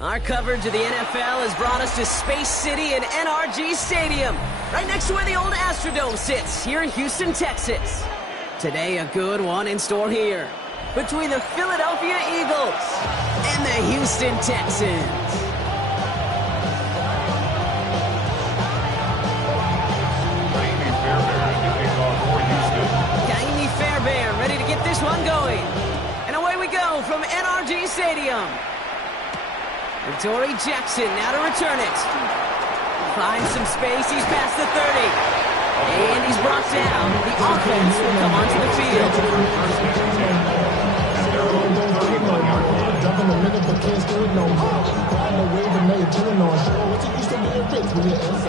Our coverage of the NFL has brought us to Space City and NRG Stadium, right next to where the old Astrodome sits, here in Houston, Texas. Today, a good one in store here, between the Philadelphia Eagles and the Houston Texans. Kaimi Fairbairn ready to get this one going. And away we go from NRG Stadium. Torrey Jackson now to return it. Finds some space, he's past the 30. And he's brought down. The offense will come onto the field.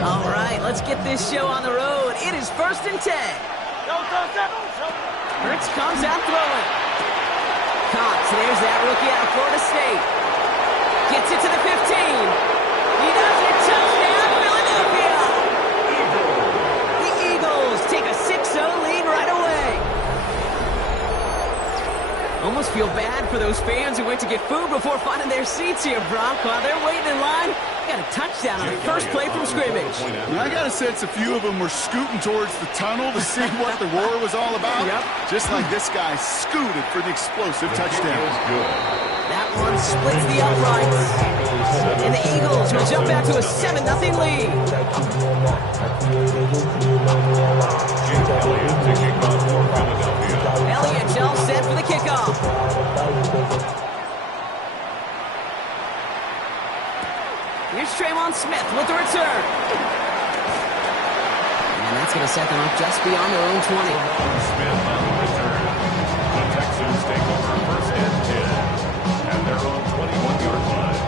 All right, let's get this show on the road. It is 1st and 10. Hurts comes out throwing. Cox, there's that rookie out of Florida State. Gets it to the 15. He does it. Touchdown, Philadelphia. The Eagles take a 6-0 lead right away. Almost feel bad for those fans who went to get food before finding their seats here, Brock. While they're waiting in line, got a touchdown on the first play from scrimmage. I got a sense a few of them were scooting towards the tunnel to see what the roar was all about. Yep. Just like this guy scooted for the explosive touchdown. That one splits the uprights. And the Eagles will jump out to a 7-0 lead. Elliott's all set for the kickoff. Here's Trayvon Smith with the return. And that's going to set them up just beyond their own 20. Smith on the return. The Texans take over 1st and 10 at their own 21-yard line.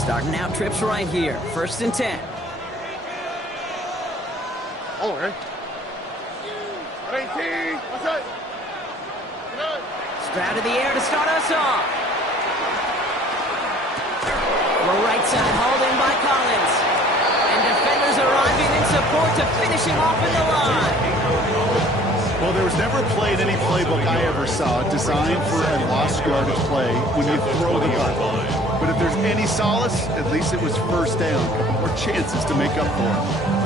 Starting out trips right here. 1st and 10. Oh, right. Stroud in the air to start us off. The right side hauled in by Collins. And defenders arriving in support to finish him off in the line. Well, there was never a play in any playbook I ever saw designed for a lost yardage play when you throw the ball. But if there's any solace, at least it was 1st down. A couple more chances to make up for it.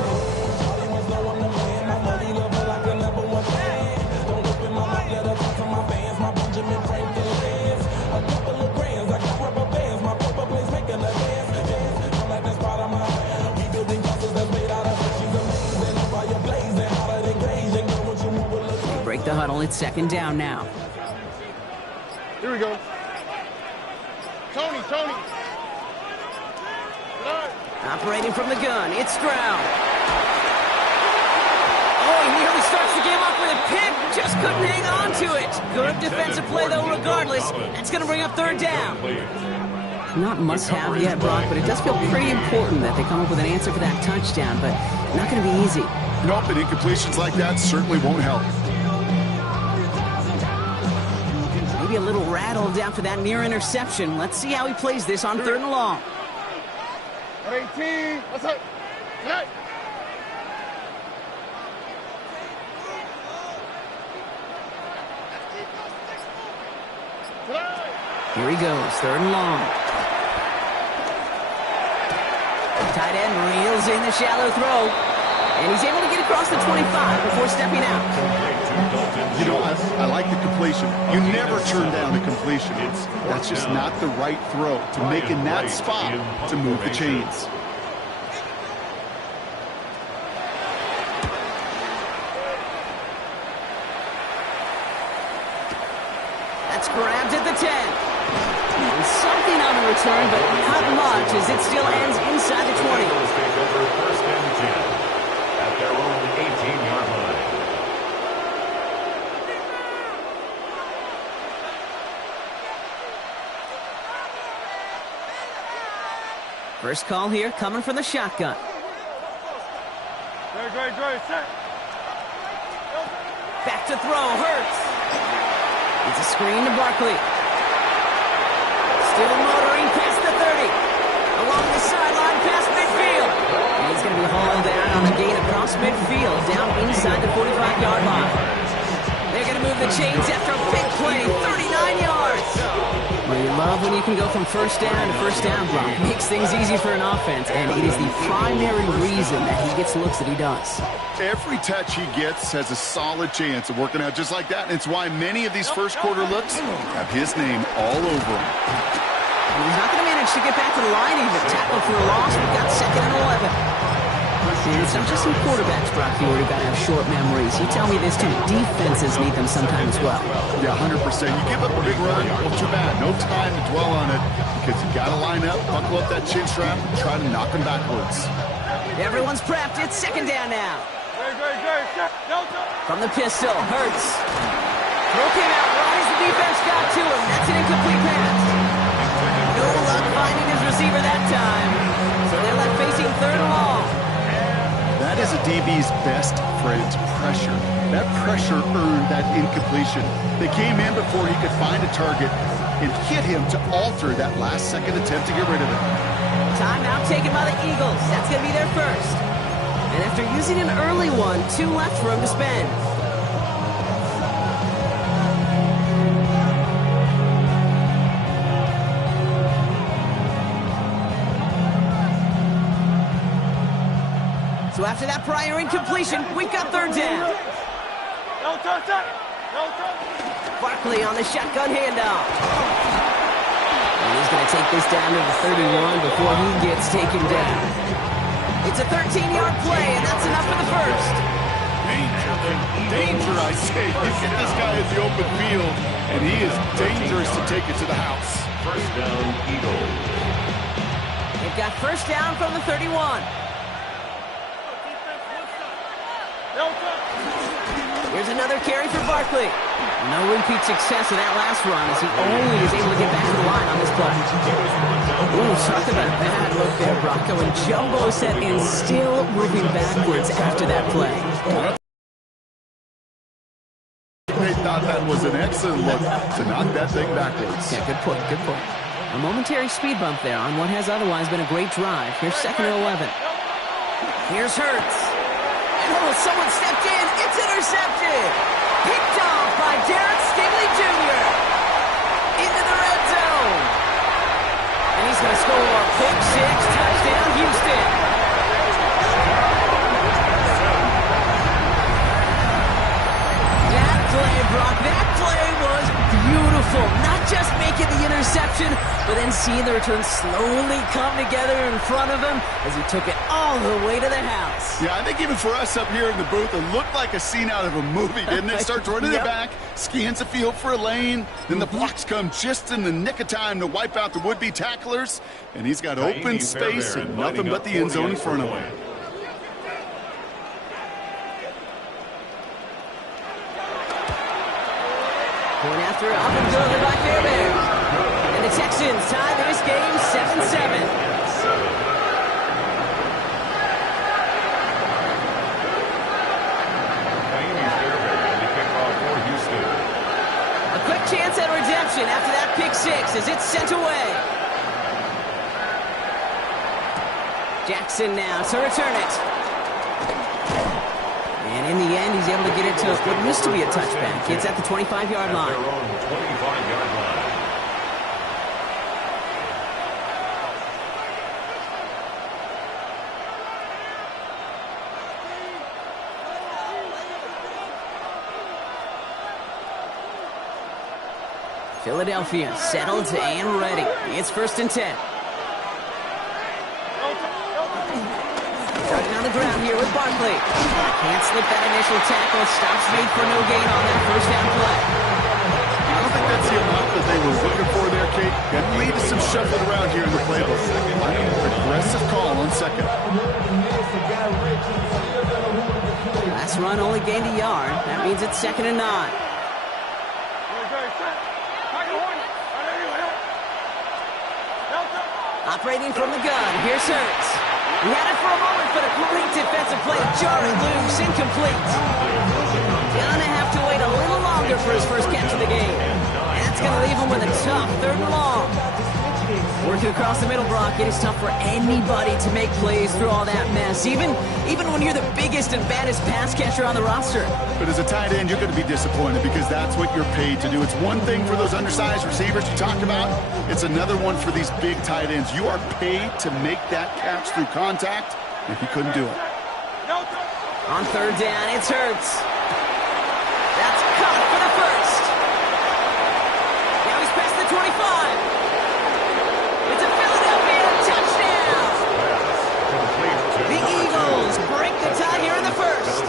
Break the huddle. It's 2nd down now. Here we go. Tony. Operating from the gun, it's Stroud. Oh, he nearly starts the game off with a pick. Just couldn't hang on to it. Good defensive play, though, regardless. That's going to bring up 3rd down. Not must-have yet, Brock, but it does feel pretty important that they come up with an answer for that touchdown, but not going to be easy. Nope, and incompletions like that certainly won't help. Maybe a little rattled after that near interception. Let's see how he plays this on 3rd and long. 18. What's up? Hey. Here he goes, 3rd and long. Tight end reels in the shallow throw. And he's able to get across the 25 before stepping out. You know, I like the completion. You never turn down a completion. That's just not the right throw to make in that spot to move the chains. That's grabbed at the 10. And something on the return, but not much as it still ends inside the 20. Take over 1st and 10 at their own 18-yard line. First call here coming from the shotgun. Great. Set. Back to throw, Hurts. It's a screen to Barkley. Still motoring past the 30. Along the sideline, past midfield. And he's going to be hauled down on a gain across midfield, down inside the 45-yard line. They're going to move the chains after a big play, 39 yards. Well, you love when you can go from first down to first down, Brock. Makes things easy for an offense, and it is the primary reason that he gets looks that he does. Every touch he gets has a solid chance of working out just like that, and it's why many of these first quarter looks have his name all over them. And he's not going to manage to get back to the line even. Tackle for a loss. We've got 2nd and 11. And it's not just some quarterbacks, Brock, who got to have short memories. You tell me this too. Defenses need them sometimes as well. Yeah, 100%. You give up a big run, well, too bad. No time to dwell on it because you got to line up, buckle up that chin strap, and try to knock them backwards. Everyone's prepped. It's 2nd down now. From the pistol, Hurts. Throw came out right as the defense got to him. That's an incomplete pass. No luck finding his receiver that time. So they're left facing 3rd and long. That is a DB's best friend, pressure. That pressure earned that incompletion. They came in before he could find a target and hit him to alter that last-second attempt to get rid of it. Timeout taken by the Eagles. That's going to be their first. And after using an early one, 2 left for him to spend. So after that prior incompletion, we've got 3rd down. Barkley on the shotgun handoff. And he's going to take this down to the 31 before he gets taken down. It's a 13-yard play, and that's enough for the first. Danger, I say. You get this guy in the open field, and he is dangerous to take it to the house. First down, Eagles. They've got first down from the 31. Here's another carry for Barkley. No repeat success of that last run as he only is able to get back to the line on this play. Ooh, talk about a bad look there, Bronco. And jumbo set and still moving backwards after that play. They thought that was an excellent look to knock that thing backwards. Yeah, good point, good point. A momentary speed bump there on what has otherwise been a great drive. Here's 2nd and 11. Here's Hurts. Oh, someone stepped in. It's intercepted. Picked off by Derek Stingley Jr. into the red zone. And he's going to score a pick 6, touchdown Houston. That play, Brock, that play was beautiful. Not just making the interception, but then seeing the return slowly come together in front of him as he took it all the way to the house. Yeah, I think even for us up here in the booth, it looked like a scene out of a movie, didn't it? Starts running it back, scans the field for a lane, then the blocks come just in the nick of time to wipe out the would-be tacklers, and he's got open space and nothing but the end zone in front of him. Going after it, up and good by Fairbairn. And the Texans tie this game 7-7. A quick chance at redemption after that pick 6 as it's sent away. Jackson now to return it. And in the end, he's able to get it to what used to be a touchback. It's at the 25-yard line. Their own 25-yard line. Philadelphia settled and ready. It's 1st and 10. Starting on the ground here with Barkley. Can't slip that initial tackle. Stops made for no gain on that first down play. I don't think that's the amount that they were looking for there, Kate. Got to lead to some shuffling around here in the playbook. Aggressive call on 2nd. Last run only gained a yard. That means it's 2nd and 9. Operating from the gun, here's Hurts. He had it for a moment, but a great defensive play to jar it loose, incomplete. Gonna have to wait a little longer for his first catch of the game. That's gonna leave him with a tough 3rd and long. Working across the middle, Brock, it is tough for anybody to make plays through all that mess, even when you're the biggest and baddest pass catcher on the roster. But as a tight end, you're going to be disappointed because that's what you're paid to do. It's one thing for those undersized receivers you talked about. It's another one for these big tight ends. You are paid to make that catch through contact, and he couldn't do it. On third down, it's Hurts. That's caught for the first. Now he's past the 25. It's a Philadelphia touchdown. The Eagles break the tie here in the first.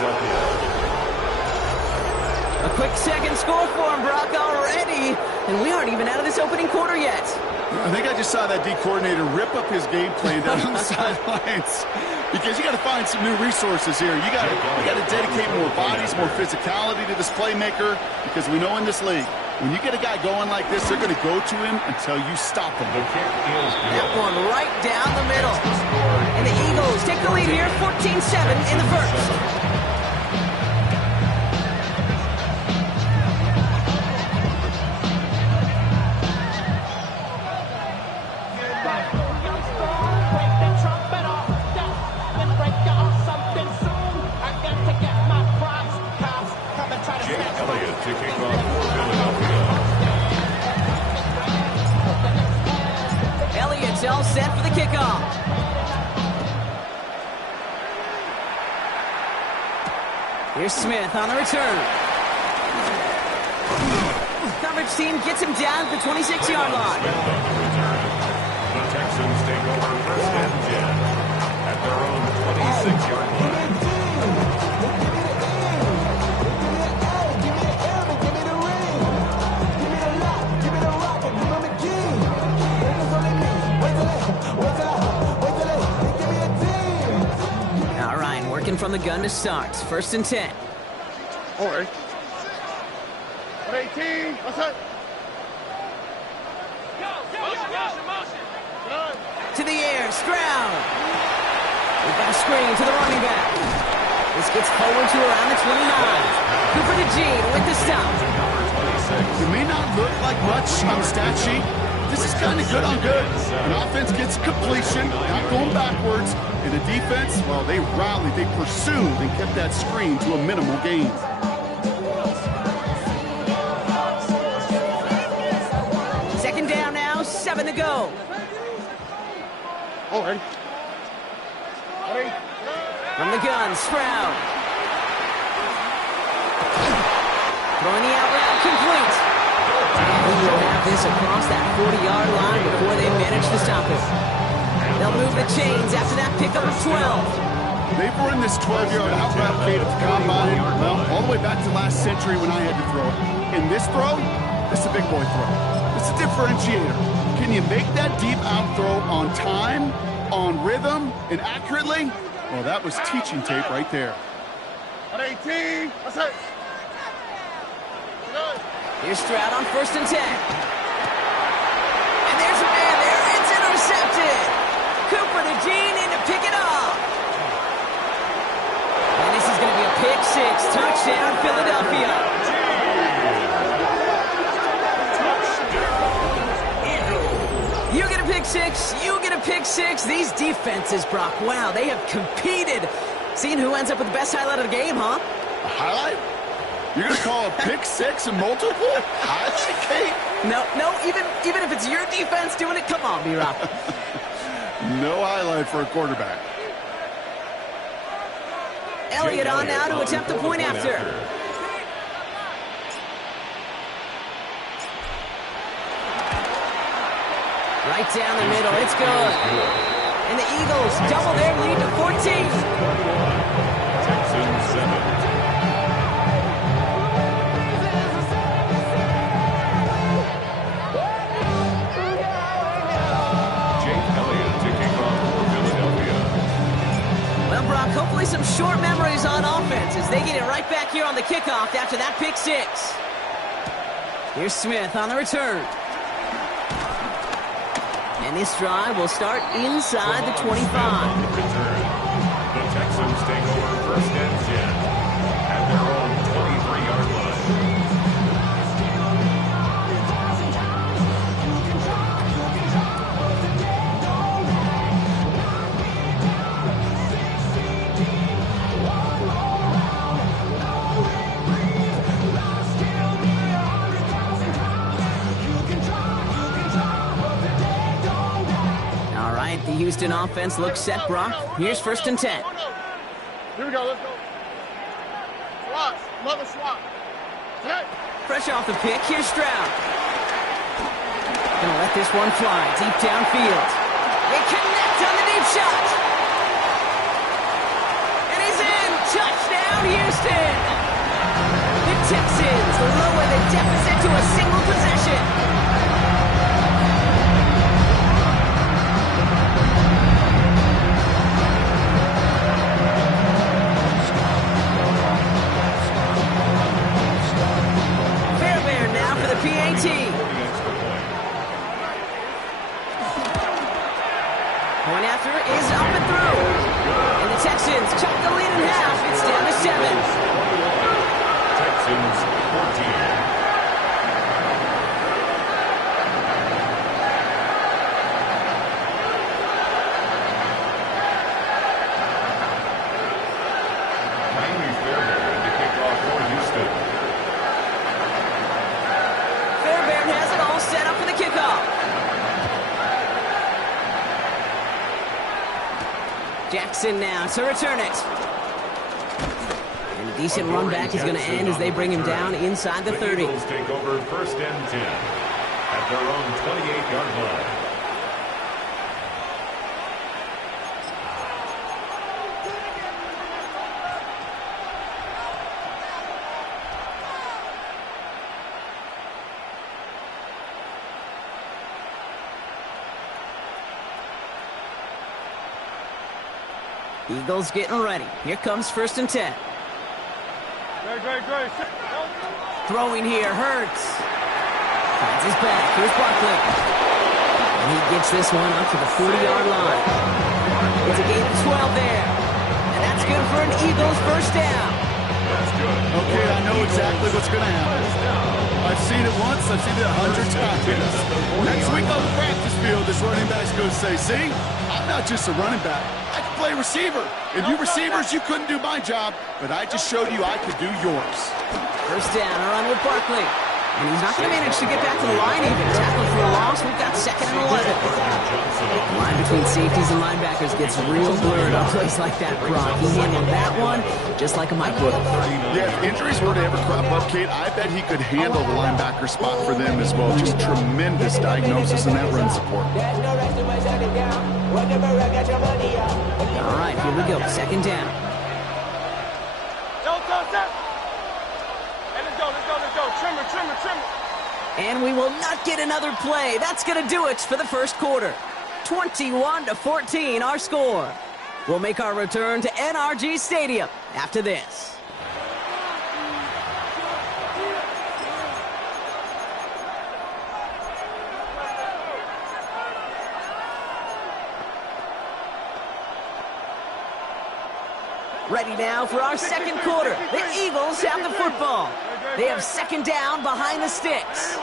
A quick second score for him, Brock, already. And we aren't even out of this opening quarter yet. I think I just saw that D coordinator rip up his game plan down on the sidelines because you got to find some new resources here. You got to dedicate more bodies, more physicality to this playmaker because we know in this league, when you get a guy going like this, they're going to go to him until you stop him. That one right down the middle. And the Eagles take the lead here, 14-7 in the first. Elliott's all set for the kickoff. Here's Smith on the return. Coverage team gets him down at the 26-yard line. The Texans take over first and 10 at their own 26-yard line. All right, working from the gun to start. First and 10. All right. 18. What's up? To the air, Stroud. We've got a screen to the running back. This gets forward to around the 29. Cooper to Gene with the stop. It may not look like much on the stat sheet. This is kind of good on good. An offense gets completion, not going backwards. And the defense, well, they rallied, they pursued, and kept that screen to a minimal gain. Second down now, 7 to go. All right. From the gun, Stroud. Throwing the out route complete. And we'll have this across that 40-yard line before they manage to stop it. They'll move the chains after that pickup of 12. They've run this 12-yard out route at the combine, well, all the way back to last century when I had to throw it. In this throw, this is a big boy throw. It's a differentiator. Can you make that deep out throw on time, on rhythm, and accurately? Well, that was teaching tape right there. 18. What's up? Here's Stroud on first and 10. And there's a man there. It's intercepted. Cooper to Gene in to pick it up. And this is going to be a pick six. Touchdown, Philadelphia. You get a pick six. You get a pick six. These defenses, Brock, wow, they have competed. Seeing who ends up with the best highlight of the game, huh? A highlight? You're going to call a pick six and multiple? Highlight, Kate? No, even if it's your defense doing it, come on, B-Rock. No highlight for a quarterback. Elliott on now to attempt the point after. Right down the middle, it's good. And the Eagles double their lead to 14. Texans 7. Well, Brock, hopefully some short memories on offense as they get it right back here on the kickoff after that pick six. Here's Smith on the return. And this drive will start inside the 25. The Texans take over first and 10 at their own 23-yard line. Houston offense looks set, Brock. Here's 1st and 10. Here we go, let's go. Swaps, mother swap. Hey. Fresh off the pick, here's Stroud. Gonna let this one fly deep downfield. They connect on the deep shot. And he's in. Touchdown, Houston. The Texans lower the deficit to a single possession. PAT. Point after is up and through. And the Texans chop the lead in half. It's down to 7. Texans 14. Jackson now to return it. And a decent run back is going to end as they bring him down inside the 30. Eagles take over 1st and 10 at their own 28-yard line. Eagles getting ready. Here comes 1st and 10. Great. Throwing here, Hurts. Finds his back. Here's Barkley. And he gets this one up to the 40-yard line. It's a gain of 12 there. And that's good for an Eagles 1st down. Okay, I know exactly what's going to happen. I've seen it once. I've seen it 100 times. Next week on the practice field, this running back's going to say, see, I'm not just a running back. I can play receiver. And you receivers, you couldn't do my job, but I just showed you I could do yours. 1st down, a run with Barkley. And he's not going to manage to get back to the line even. Tackled for a loss. We've got 2nd and 11. The line between safeties and linebackers gets real blurred on plays like that, Brock. He handled that one just like a microwave. Yeah, if injuries were to ever crop up, Kate, I bet he could handle the linebacker spot for them as well. Just tremendous diagnosis in that run support. All right, here we go. 2nd down. Trim it. And we will not get another play. That's going to do it for the 1st quarter. 21-14, our score. We'll make our return to NRG Stadium after this. Ready now for our 2nd quarter. The Eagles have the football. They have 2nd down behind the sticks.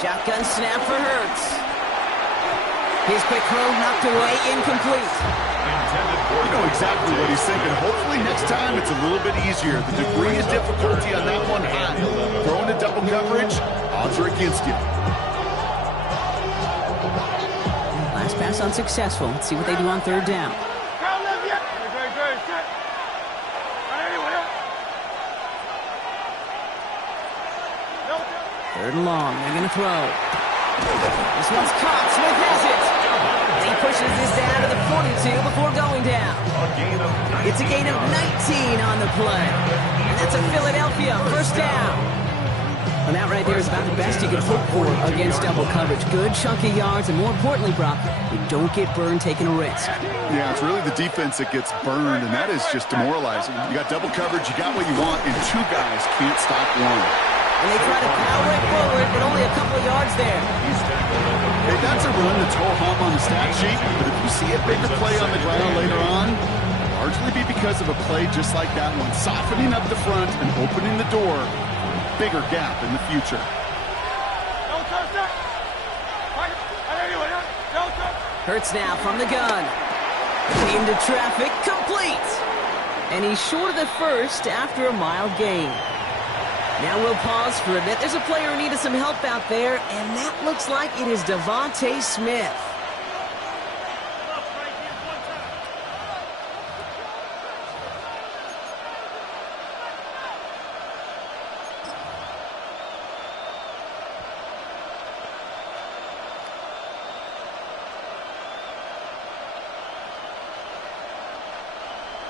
Shotgun snap for Hurts. His quick throw knocked away, incomplete. You know exactly what he's thinking. Hopefully next time it's a little bit easier. The degree of difficulty on that one high. Throwing to double coverage, odds are against you. Last pass unsuccessful. Let's see what they do on 3rd down. Third and long. They're going to throw. This one's caught. Smith has it. And he pushes this down to the 42 before going down. It's a gain of 19 on the play. And that's a Philadelphia 1st down. And that right there is about the best you can hope for against double coverage. Good chunky yards, and more importantly, Brock, you don't get burned taking a risk. Yeah, it's really the defense that gets burned, and that is just demoralizing. You got double coverage, you got what you want, and 2 guys can't stop one. And they try to power it forward, but only a couple of yards there. Hey, that's a run that's ho-hum on the stat sheet, but if you see a bigger play on the ground later on, largely be because of a play just like that one, softening up the front and opening the door for a bigger gap in the future. Hurts now from the gun. Into traffic, complete. And he's short of the first after a mile gain. Now we'll pause for a bit. There's a player who needed some help out there, and that looks like it is Devontae Smith.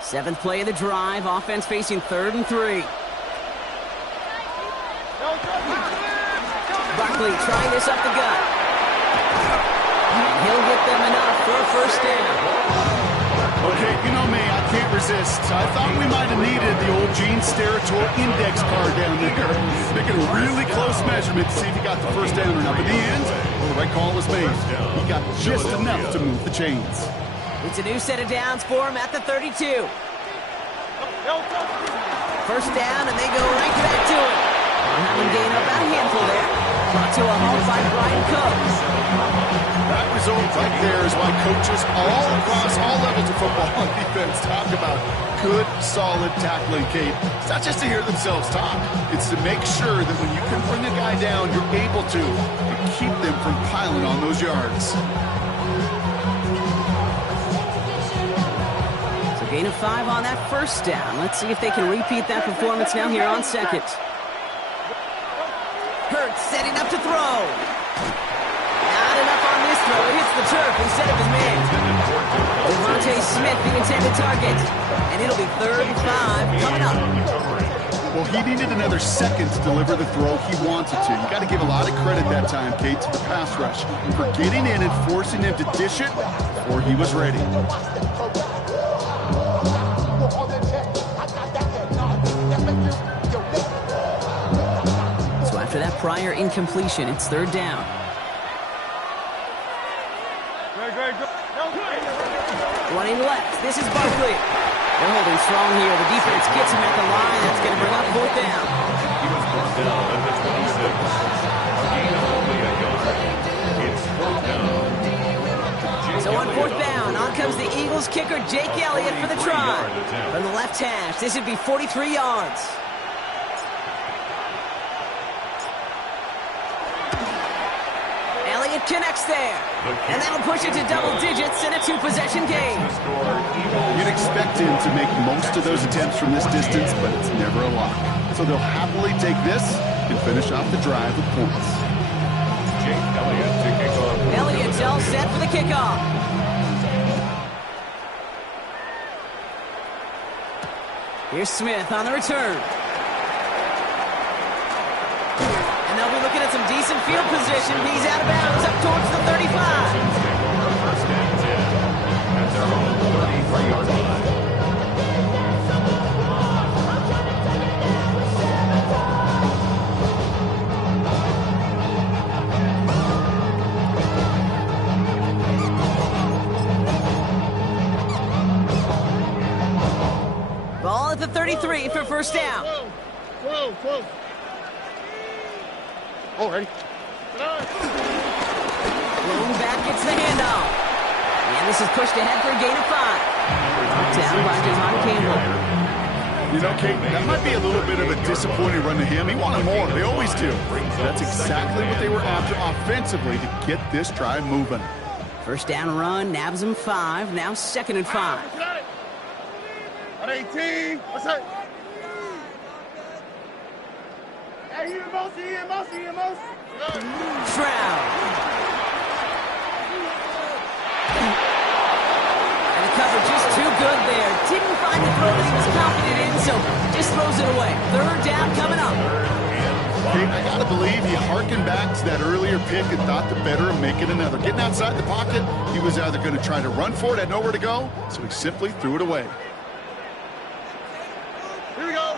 Seventh play of the drive. Offense facing 3rd and 3. Barkley trying this up the gut. He'll get them enough for a first down. Okay, you know me, I can't resist. I thought we might have needed the old Gene Steratore index card down there. Making a really close measurement to see if he got the first down or not. But in the end, well, the right call was made. He got just enough to move the chains. It's a new set of downs for him at the 32. First down, and they go right back to it. They'll have him gain about a handful there. Brought to a halt by Brian Cook. That result right there is why coaches all across all levels of football and defense talk about good, solid tackling, Kate. It's not just to hear themselves talk. It's to make sure that when you can bring a guy down, you're able to keep them from piling on those yards. So gain of 5 on that first down. Let's see if they can repeat that performance now here on second. Hurts setting up to throw. Not enough on this throw. It hits the turf instead of his man. Devontae Smith, the intended target. And it'll be 3rd and 5 coming up. Well, he needed another second to deliver the throw he wanted to. You got to give a lot of credit that time, Kate, to the pass rush for getting in and forcing him to dish it before he was ready. After that prior incompletion, it's 3rd down. Running left, this is Barkley. They're holding strong here. The defense gets him at the line. That's going to bring up 4th down. He was brought down at the 26. A gain of only a yard. It's 4th down. So on 4th down, on comes the Eagles kicker, Jake Elliott, for the try. From the left hash, this would be 43 yards. Connects there, and that'll push it to double digits in a 2-possession game. You'd expect him to make most of those attempts from this distance, but it's never a lot. So they'll happily take this and finish off the drive with points. Jake Elliott to kick off. Elliott's all set for the kickoff. Here's Smith on the return. They'll be looking at some decent field position. He's out of bounds up towards the 35. First and 10 at their own 33-yard line. Ball at the 33 for first down. Whoa. Oh, ready? Blown back gets the handoff. And this is pushed ahead for a gain of 5. Down by Devon Campbell. You know, Kate, that might be a little bit of a disappointing run to him. He wanted more. They always do. That's exactly what they were after offensively to get this drive moving. First down run, nabs him 5. Now 2nd and 5. On 18. What's that? Hey, he almost. Stroud. And the coverage is too good there. Didn't find the throw that he was confident in, so just throws it away. 3rd down coming up. Kate, I got to believe he harkened back to that earlier pick and thought the better of making another. Getting outside the pocket, he was either going to try to run for it, had nowhere to go, so he simply threw it away. Here we go.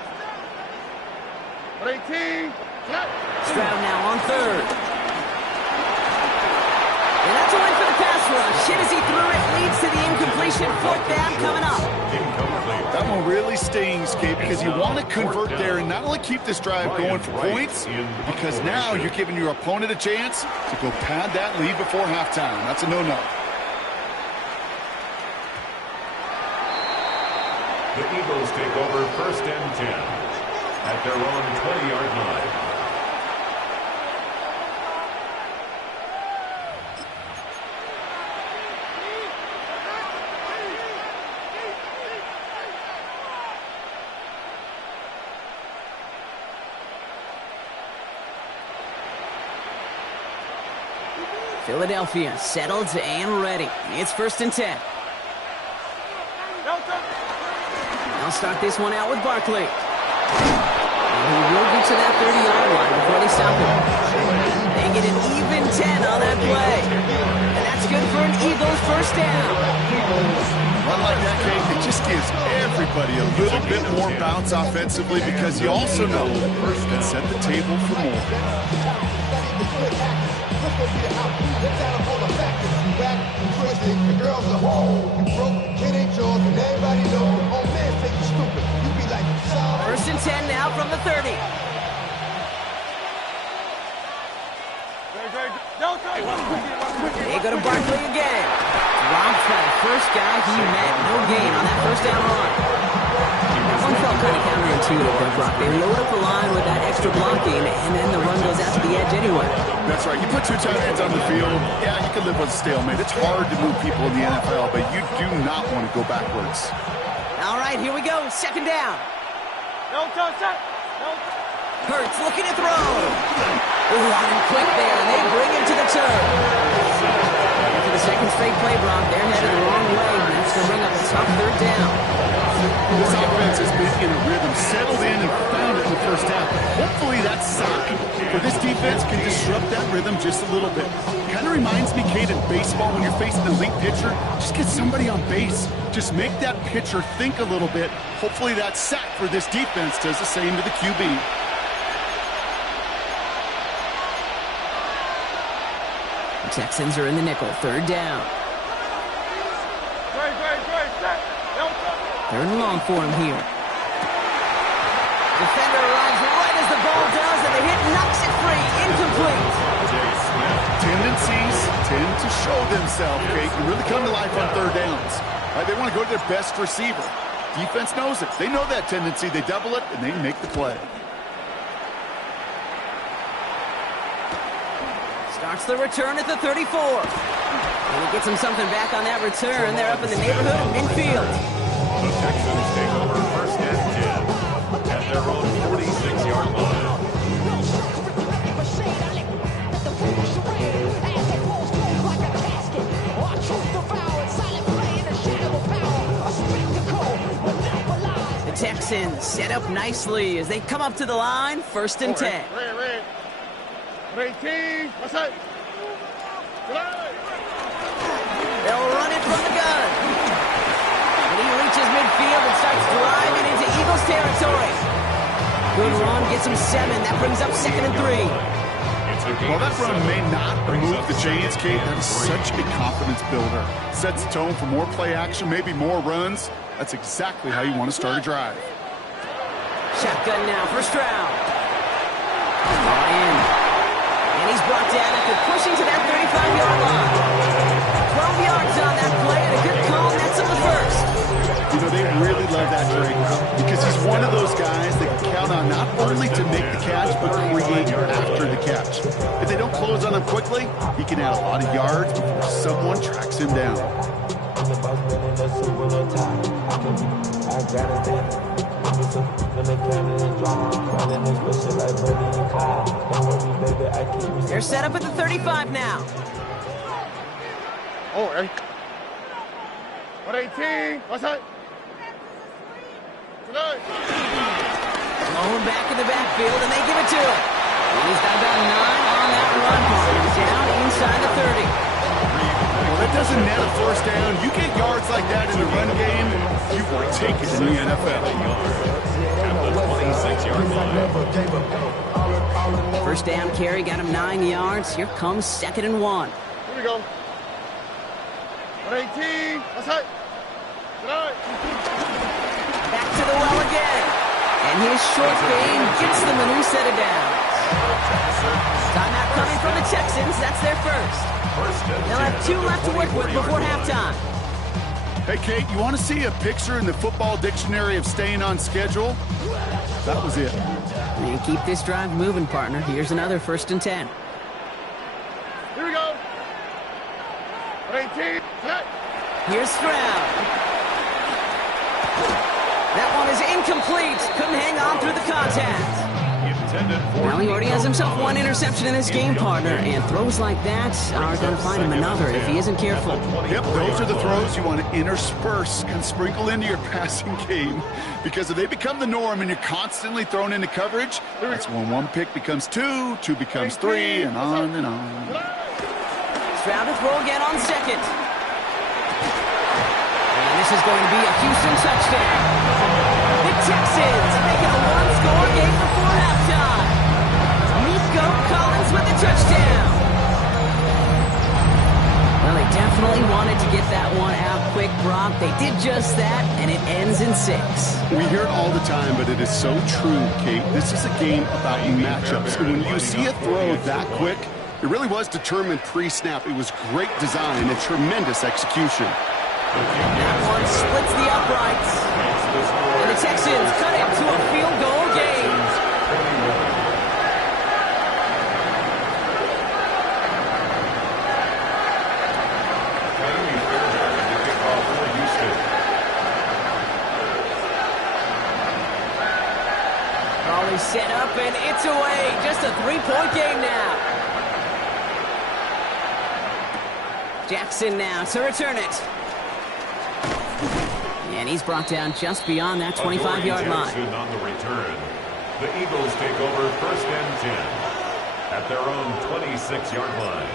On 18. Stroud now on 3rd. And that's a win for the pass rush. Hit as he threw it, leads to the incompletion. 4th down coming up. Incomplete. That one really stings, Kate, because you want to convert there and not only keep this drive going for points, because now you're giving your opponent a chance to go pad that lead before halftime. That's a no-no. The Eagles take over first and 10 at their own 20-yard line. Philadelphia settled and ready. It's first and 10. They'll start this one out with Barkley. And he will get to that 30-yard line before they stop him. They get an even 10 on that play. And that's good for an Eagles first down. Run like that, Kate, it just gives everybody a little bit more bounce offensively because you also know it can set the table for more. First and 10 now from the 30. They go to Barkley again. Dropped by the first guy he met. No gain on that first down run. One felt kind of counterintuitive there, Brock. They load up the line with that extra blocking, and then the run goes out to the edge anyway. That's right. You put two tight ends on the field, yeah, you can live with a stalemate. It's hard to move people in the NFL, but you do not want to go backwards. All right, here we go. Second down. Hurts looking to throw. Out and quick there, and they bring him to the turf. After the second straight play, Brock, they're headed the wrong way. That's going to bring up a tough third down. This offense has been in a rhythm, settled in and found it in the first half. Hopefully that sign for this defense can disrupt that rhythm just a little bit. Kind of reminds me, Kate, in baseball when you're facing the elite pitcher, just get somebody on base. Just make that pitcher think a little bit. Hopefully that sack for this defense does the same to the QB. The Texans are in the nickel, third down. Third and long for him here. Defender arrives right as the ball does, and the hit knocks it free. Incomplete. Tendencies tend to show themselves, Kate, and really come to life on third downs. Right, they want to go to their best receiver. Defense knows it. They know that tendency. They double it, and they make the play. Starts the return at the 34. And he gets him something back on that return. They're up in the neighborhood of midfield. The Texans take over first and 10 at their own 46-yard line. The Texans set up nicely as they come up to the line, first and 10. They'll run it from the gun. And he reaches midfield and starts driving into Eagles territory. Good run, gets him 7. That brings up second and 3. Well, that run may not remove the chains, Kate. That is such a confidence builder. Sets the tone for more play action, maybe more runs. That's exactly how you want to start a drive. Shotgun now for Stroud. Brought in. And he's brought down after pushing to that 35-yard line. 12 yards on that play and a good call. That's on the first. You know, they really love that Drake because he's one of those guys that can count on not only to make the catch, but create after the catch. If they don't close on him quickly, he can add a lot of yards before someone tracks him down. They're set up at the 35 now. Oh, hey. 118. What's that? Thrown back in the backfield, and they give it to him. And he's got about 9 on that run. He's down inside the 30. Well, that doesn't net a first down. You get yards like that in the run game, you will take it in the NFL. First down carry got him 9 yards. Here comes second and 1. Here we go. 118. What's that? Back to the well again. And his short game gets them a new set of downs. Timeout coming from the Texans. That's their first. They'll have 2 left to work with before halftime. Hey, Kate, you want to see a picture in the football dictionary of staying on schedule? That was it. And keep this drive moving, partner. Here's another 1st and 10. Here we go. 18, set. Here's Stroud. That one is incomplete. Couldn't hang on through the contact. Well, he already has himself one interception in this game, partner, and throws like that are going to find him another if he isn't careful. Yep, those are the throws you want to intersperse and sprinkle into your passing game, because if they become the norm and you're constantly thrown into coverage, that's when one pick becomes two, two becomes three, and on and on. Stroud to throw again on 2nd. And this is going to be a Houston touchdown. The Texans make it a one-score game before halftime. Nico Collins with the touchdown. Well, they definitely wanted to get that one out quick, Brock. They did just that, and it ends in 6. We hear it all the time, but it is so true, Kate. This is a game about matchups. And when you see a throw that quick, it really was determined pre-snap. It was great design and tremendous execution. That one splits the uprights. And the Texans cut it to a field goal game. Crawley set up and it's away. Just a 3-point game now. Jackson now to return it. And he's brought down just beyond that 25-yard line. On the return. The Eagles take over 1st and 10 at their own 26-yard line.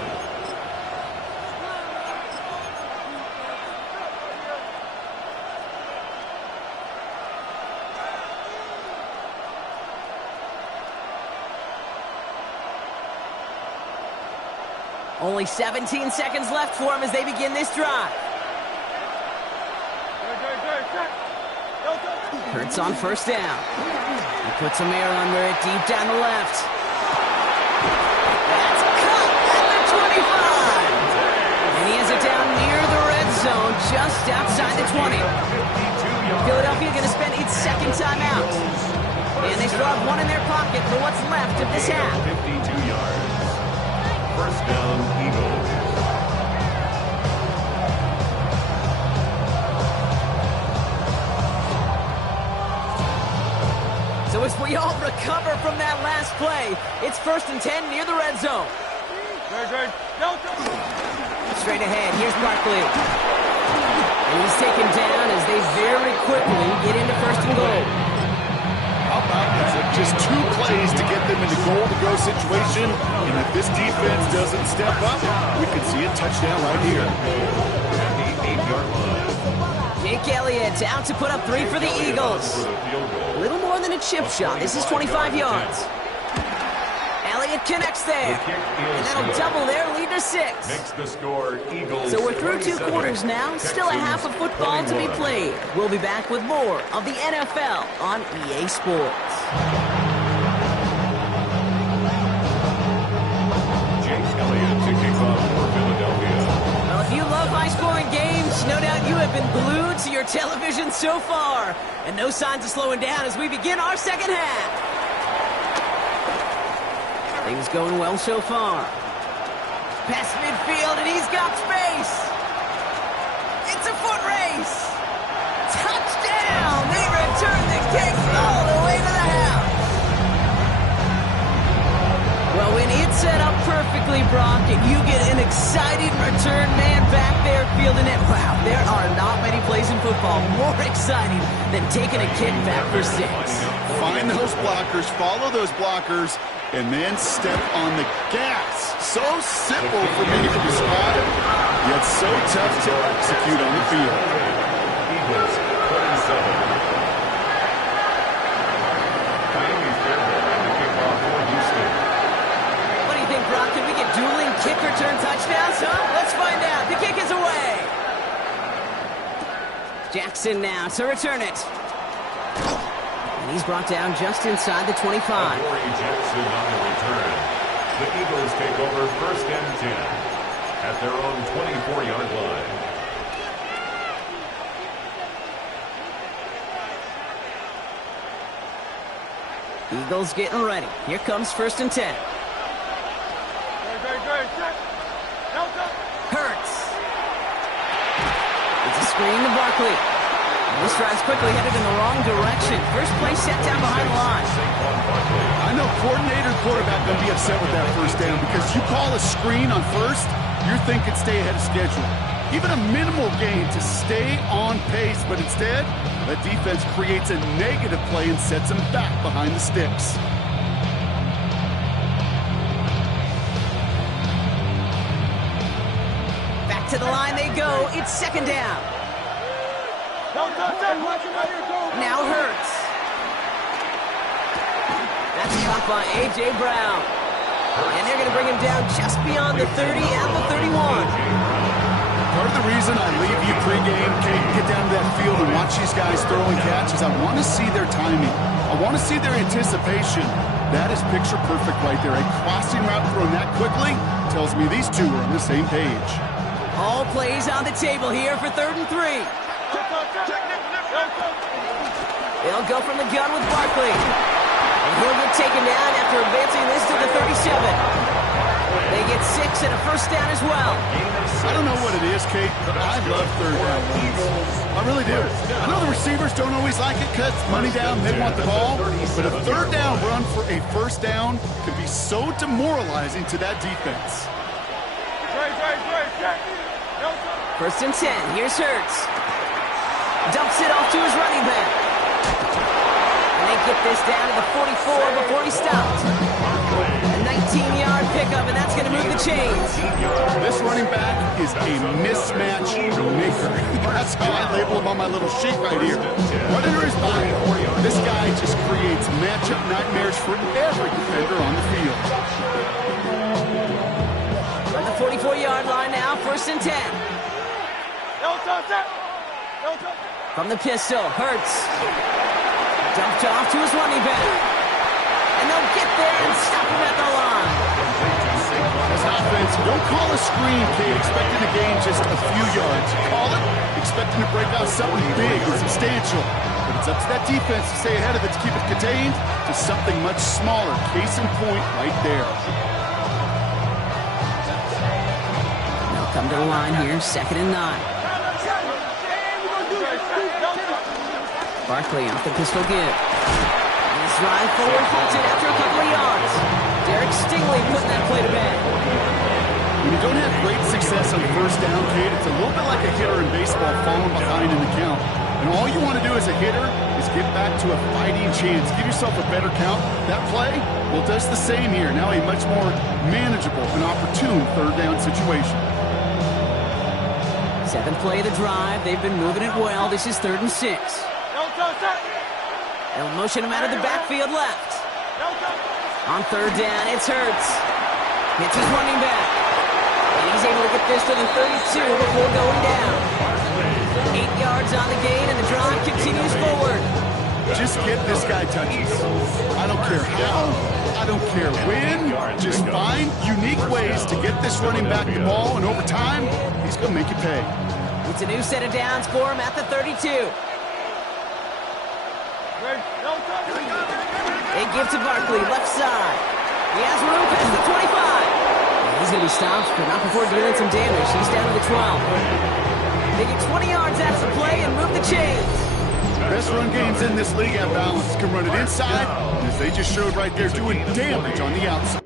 Only 17 seconds left for him as they begin this drive. Hurts on 1st down. He puts some air under it deep down the left. That's cut at the 25. And he has it down near the red zone, just outside the 20. Philadelphia going to spend its 2nd timeout. And they still have one in their pocket for what's left of this half. 52 yards. 1st down, Eagles. So as we all recover from that last play, it's 1st and 10 near the red zone. Straight ahead, here's Barkley. And he's taken down as they very quickly get into 1st and goal. How about that? Just 2 plays to get them into goal-to-go situation, and if this defense doesn't step up, we could see a touchdown right here. Jake Elliott out to put up 3 for the Eagles. A little more than a chip shot. This is 25 yards. Elliott connects there. And that'll double their lead to 6. Makes the score Eagles. So we're through 2 quarters now. Still a half of football to be played. We'll be back with more of the NFL on EA Sports. Jake Elliott to kick off for Philadelphia. Well, if you love high-scoring games, no doubt you have been glued to your television so far. And no signs of slowing down as we begin our 2nd half. Things going well so far. Past midfield, and he's got space. It's a foot race. Touchdown! They return the kick all the way to the house. Well, when it's set up perfectly, Brock, and you get an exciting return man back there fielding it, wow, there are not many plays in football more exciting than taking a kick back for 6. Find those blockers, follow those blockers, and then step on the gas. So simple for me to describe, yet so tough to execute on the field. Eagles 37. Miami's Fairbairn to kick off for Houston. What do you think, Brock? Can we get dueling kick return touchdowns, huh? Let's find out. The kick is away. Jackson now to return it. And he's brought down just inside the 25. Corey Jackson on the return. The Eagles take over 1st and 10 at their own 24-yard line. Eagles getting ready. Here comes 1st and 10. Hurts. It's a screen to Barkley. And this drive's quickly headed in the wrong direction. First play set down behind the line. I know coordinator and quarterback going to be upset with that first down because you call a screen on first, you're thinking stay ahead of schedule. Even a minimal gain to stay on pace, but instead, the defense creates a negative play and sets them back behind the sticks. Back to the line they go. It's 2nd down. Now Hurts. That's caught by A.J. Brown. And they're going to bring him down just beyond the 30 at the 31. Part of the reason I leave you pregame, Kate, get down to that field and watch these guys throw and catch is I want to see their timing. I want to see their anticipation. That is picture perfect right there. A crossing route thrown that quickly tells me these two are on the same page. All plays on the table here for 3rd and 3. They'll go from the gun with Barkley. And he'll get taken down after advancing this to the 37. They get 6 and a 1st down as well. I don't know what it is, Kate, but I love 3rd down runs. I really do. I know the receivers don't always like it because money down, they want the ball. But a 3rd down run for a 1st down can be so demoralizing to that defense. 1st and 10. Here's Hurts. Dumps it off to his running back. And they get this down to the 44 before he stopped. A 19-yard pickup, and that's going to move the chains. This running back is a mismatch maker. That's how I label him on my little sheet right here. Right under his body, this guy just creates matchup nightmares for every defender on the field. On the 44-yard line now, 1st and 10. From the pistol, Hurts. Dumped off to his running back. And they'll get there and stop him at the line. As offense, don't call a screen, Kate, expecting to gain just a few yards. Call it, expecting to break out something big and substantial. But it's up to that defense to stay ahead of it to keep it contained to something much smaller. Case in point right there. They'll come to the line here, 2nd and 9. Barkley off the pistol give. And his drive forward halted after a couple of yards. Derek Stingley putting that play to bed. When you don't have great success on 1st down, Kate, it's a little bit like a hitter in baseball falling behind in the count. And all you want to do as a hitter is get back to a fighting chance. Give yourself a better count. That play, well, does the same here. Now a much more manageable and opportune 3rd down situation. 7th play of the drive. They've been moving it well. This is 3rd and 6. They'll motion him out of the backfield left. On 3rd down, it's Hurts. Hits his running back. And he's able to get this to the 32 before going down. 8 yards on the gain, and the drive continues forward. Just get this guy touches. I don't care how, I don't care when. Just find unique ways to get this running back the ball, and over time, he's going to make you pay. It's a new set of downs for him at the 32. They give to Barkley, left side. He has room past the 25. He's going to be stopped, but not before dealing some damage. He's down to the 12. They get 20 yards out of the play and move the chains. Best run games in this league have balance. Can run it inside, and as they just showed right there, doing damage on the outside.